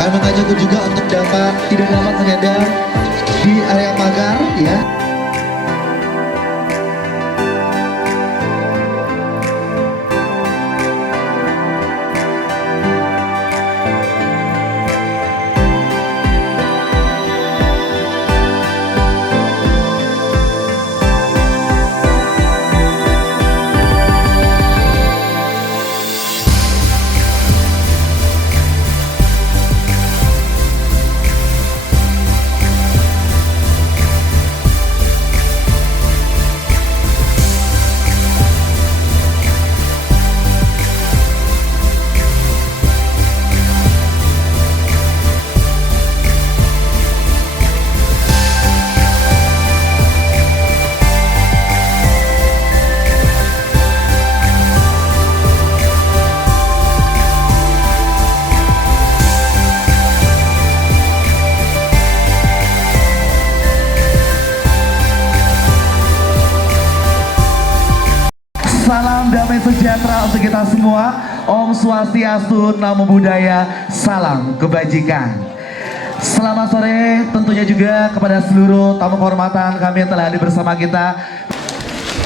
Kami mengajak juga untuk tidak dapat mengendal di area pagar ya. Salam damai sejahtera untuk kita semua. Om Swastiastu, Namo Buddhaya, salam kebajikan. Selamat sore tentunya juga kepada seluruh tamu kehormatan kami yang telah hadir bersama kita.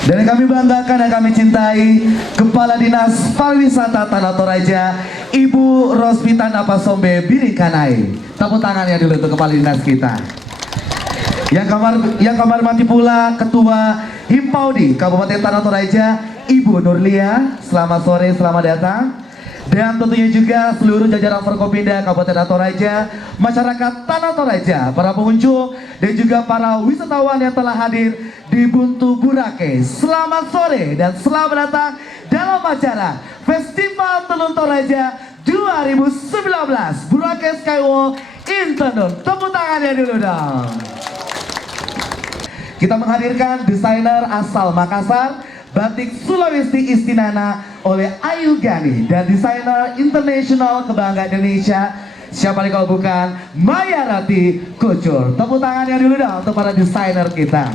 Dan yang kami banggakan dan kami cintai, Kepala Dinas Pariwisata Tanah Toraja, Ibu Rospita Napasombe Birikanai. Tepuk tangannya dulu untuk Kepala Dinas kita. Yang kami hormati pula Ketua Himpaudi Kabupaten Tanah Toraja, Ibu Nurlia. Selamat sore, selamat datang. Dan tentunya juga seluruh jajaran Forkopimda Kabupaten Tanah Toraja, masyarakat Tanah Toraja, para pengunjung dan juga para wisatawan yang telah hadir di Buntu Burake. Selamat sore dan selamat datang dalam acara Festival Tenun Toraja 2019 Burake Skywalk Intendun. Tepuk tangannya dulu dong. Kita menghadirkan desainer asal Makassar, batik Sulawesi Istinana oleh Ayu Gani, dan desainer internasional kebanggaan Indonesia, siapa nih kalau bukan Maya Rati Kucur. Tepuk tangannya dulu dong untuk para desainer kita.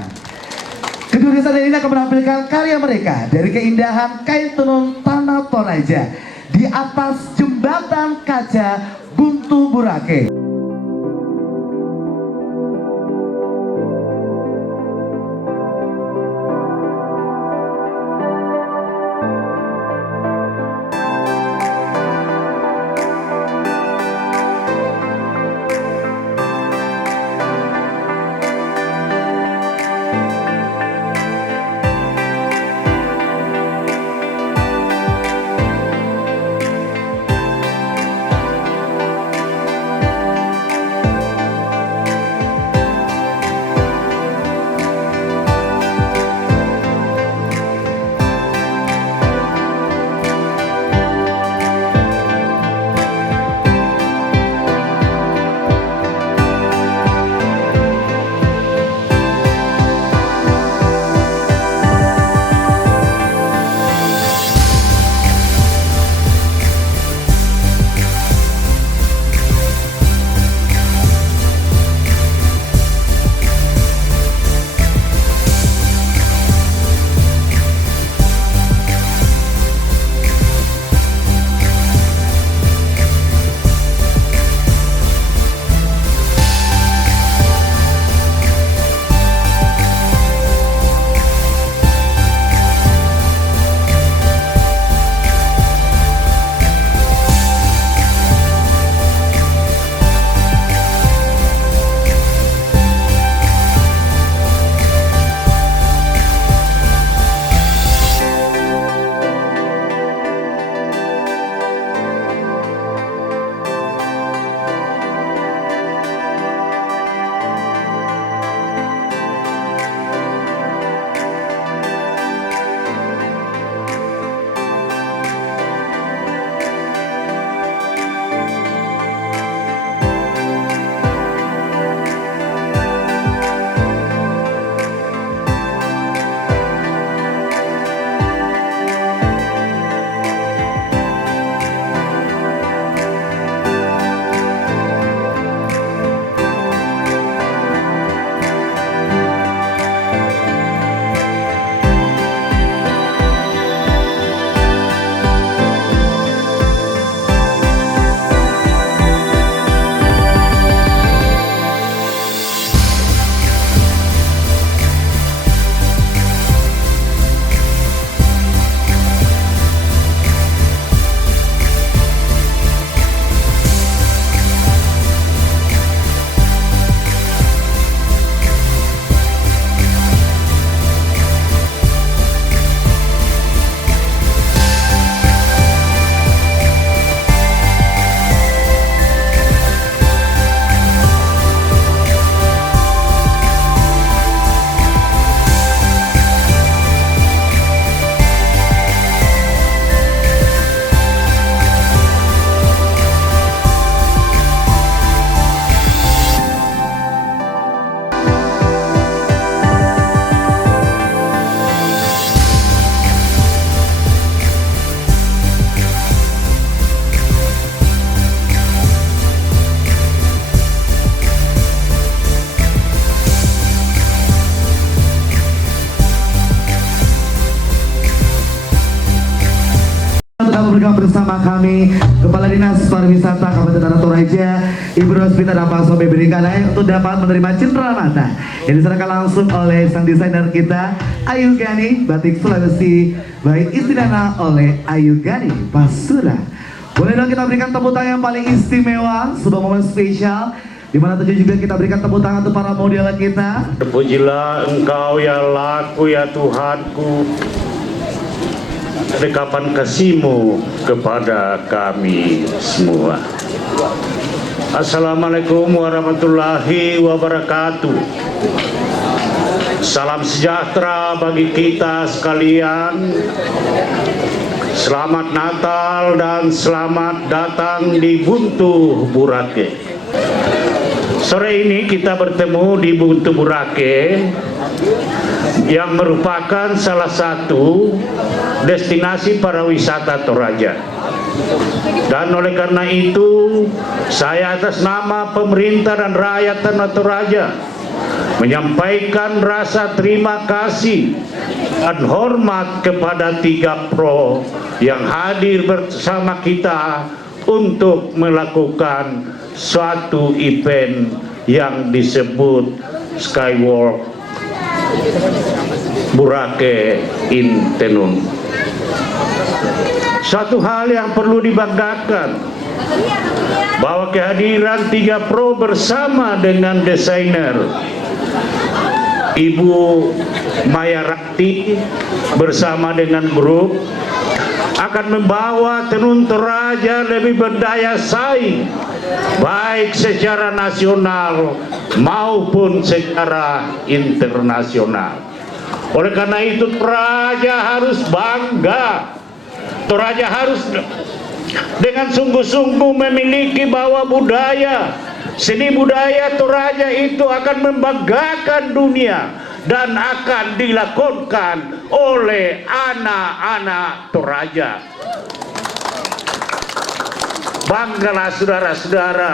Kedua desainer ini akan menampilkan karya mereka dari keindahan kain tenun Tanah Toraja di atas jembatan kaca Buntu Burake. bergabung bersama kami Kepala Dinas Pariwisata Kabupaten Tanah Toraja, Ibu Rospita dan Pak Sobe Berikanai untuk dapat menerima cindera mata yang diserahkan langsung oleh sang desainer kita Ayu Gani, batik Sulawesi by Istinana oleh Ayu Gani Pasura. Boleh dong kita berikan tepuk tangan yang paling istimewa, sebuah momen spesial di mana tentunya juga kita berikan tepuk tangan untuk para model kita. Terpujilah Engkau ya laku ya Tuhanku, dekapan kasih-Mu kepada kami semua. Assalamualaikum warahmatullahi wabarakatuh. Salam sejahtera bagi kita sekalian. Selamat Natal dan selamat datang di Buntu Burake. Sore ini kita bertemu di Buntu Burake yang merupakan salah satu destinasi pariwisata Toraja. Dan oleh karena itu, saya atas nama pemerintah dan rakyat Tanah Toraja menyampaikan rasa terima kasih dan hormat kepada 3 Pro yang hadir bersama kita untuk melakukan suatu event yang disebut Skywalk Burake in Tenun. Satu hal yang perlu dibanggakan bahwa kehadiran 3 Pro bersama dengan desainer Ibu Maya Rakti bersama dengan grup akan membawa tenun Toraja lebih berdaya saing baik secara nasional maupun secara internasional. Oleh karena itu Toraja harus bangga, Toraja harus dengan sungguh-sungguh memiliki bahwa budaya, seni budaya Toraja itu akan membanggakan dunia dan akan dilakukan oleh anak-anak Toraja. Banggalah saudara-saudara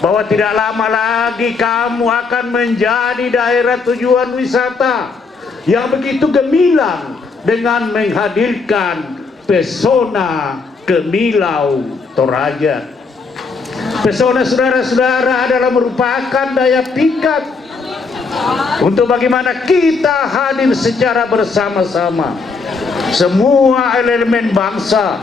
bahwa tidak lama lagi kamu akan menjadi daerah tujuan wisata yang begitu gemilang dengan menghadirkan pesona Kemilau Toraja. Pesona saudara-saudara adalah merupakan daya pikat untuk bagaimana kita hadir secara bersama-sama, semua elemen bangsa,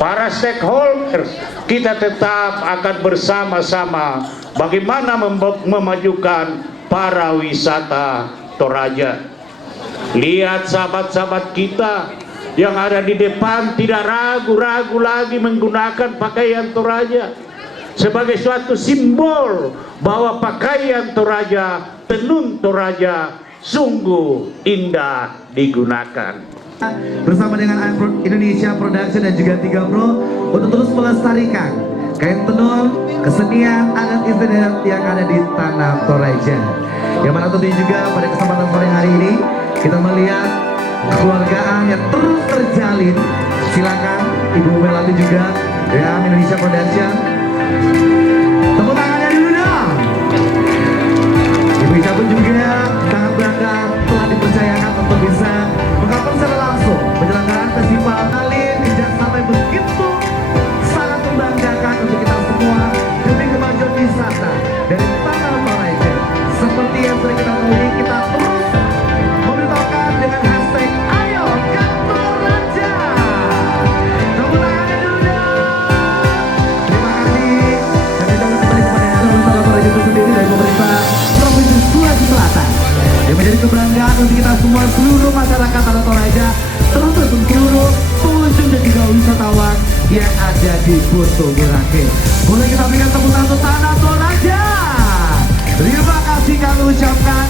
para stakeholders, kita tetap akan bersama-sama bagaimana memajukan para wisata Toraja. Lihat sahabat-sahabat kita yang ada di depan tidak ragu-ragu lagi menggunakan pakaian Toraja sebagai suatu simbol bahwa pakaian Toraja, tenun Toraja sungguh indah digunakan. Bersama dengan Indonesia Production dan juga 3 Pro untuk terus melestarikan kain tenun, kesenian, adat istiadat yang ada di Tanah Toraja. Yang mana tentunya juga pada kesempatan sore hari ini kita melihat kekeluargaan yang terus terjalin. Silakan Ibu Melati juga ya, Indonesia Production. Tepuk tangannya dulu dong. Ibu Ica pun juga sangat bangga telah dipercayakan untuk bisa mengawal secara langsung penyelenggaraan festival kali tidak sampai begitu sangat membanggakan untuk kita semua demi kemajuan wisata dari Tanah Toraja. Seperti yang sering kita temui, kita terus memberitahukan dengan hashtag Ayo ke Toraja. Tepuk tangannya dulu dong. Terima kasih. Dan kita kembali kepada Tanah Toraja itu sendiri dari pemerintah Provinsi Sulawesi Selatan yang menjadi kebanggaan untuk kita semua, seluruh masyarakat Tanah Toraja, terus seluruh pengunjung dan juga wisatawan yang ada di Buntu Burake. Boleh kita berikan tepuk tangan untuk Tanah Toraja. Terima kasih kami ucapkan.